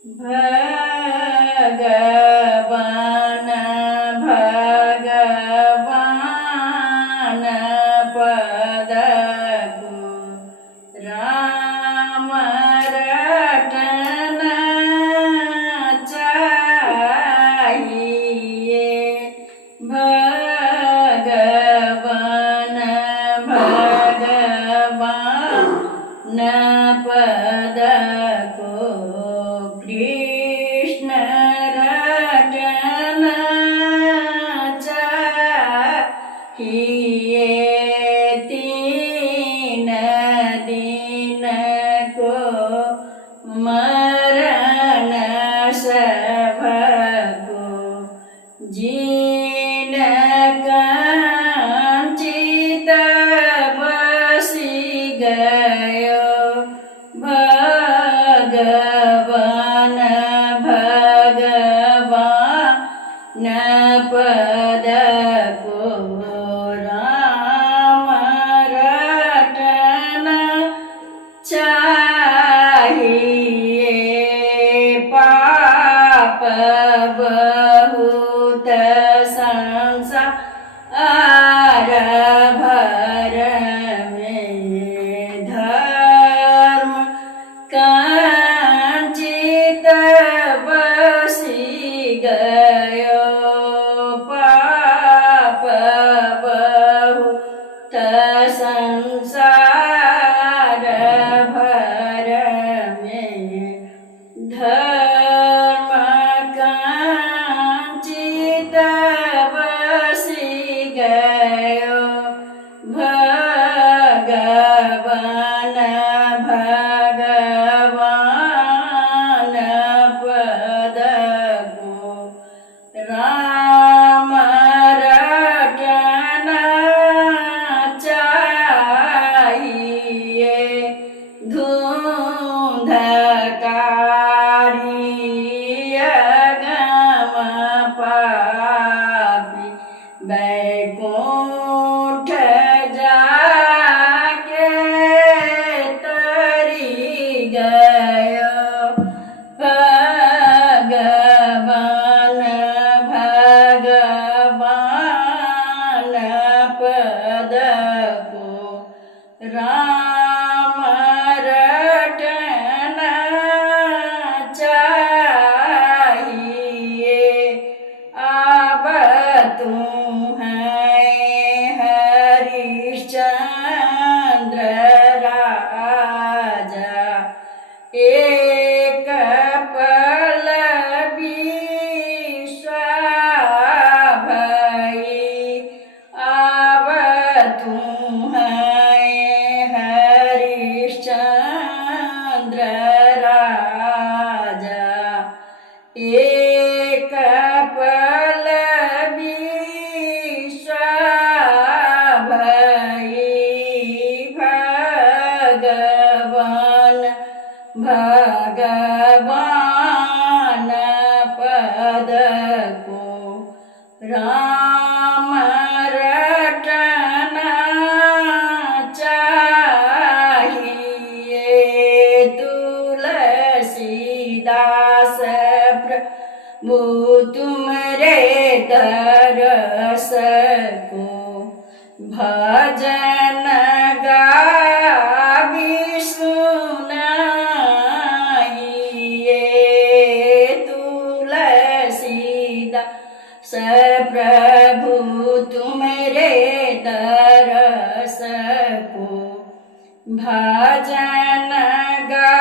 ભગવાન ભગવાન પદકુ રામ રટન ચાહીએ ભગવાન ભગવાન પદકો કૃષ્ણ રટન ચાહીએ તીન દિન કો મરણ સભકો જીન કંચિત બસી ગયો ભગવાન ભગવાન પદકો રામ રટન ચાહીએ પાપ બહુત સંસાર ભર में धर्म कांचित बसी गयो पाप बहुत संसार भर में धर्म कांचित बसी गयो भगवान भगवान पदको राम रटन चाहिए धुंधकारी अगम पापी बैकुंठ जाके तरी गयो भगवान भगवान पदको राम रटन चाहिए अब तुम हरिश्चंद्र राजा एक पल विश्वाभई अब तुम हरिश्चंद्र राजा एक पल विश्वाभई भगवान भगवान पदको राम रटन चाहिए तुलसीदास प्रभु तुमरे दरस को भजन गावी सुनाइए तुलसीदास प्रभु तुमरे दरस को भजन गा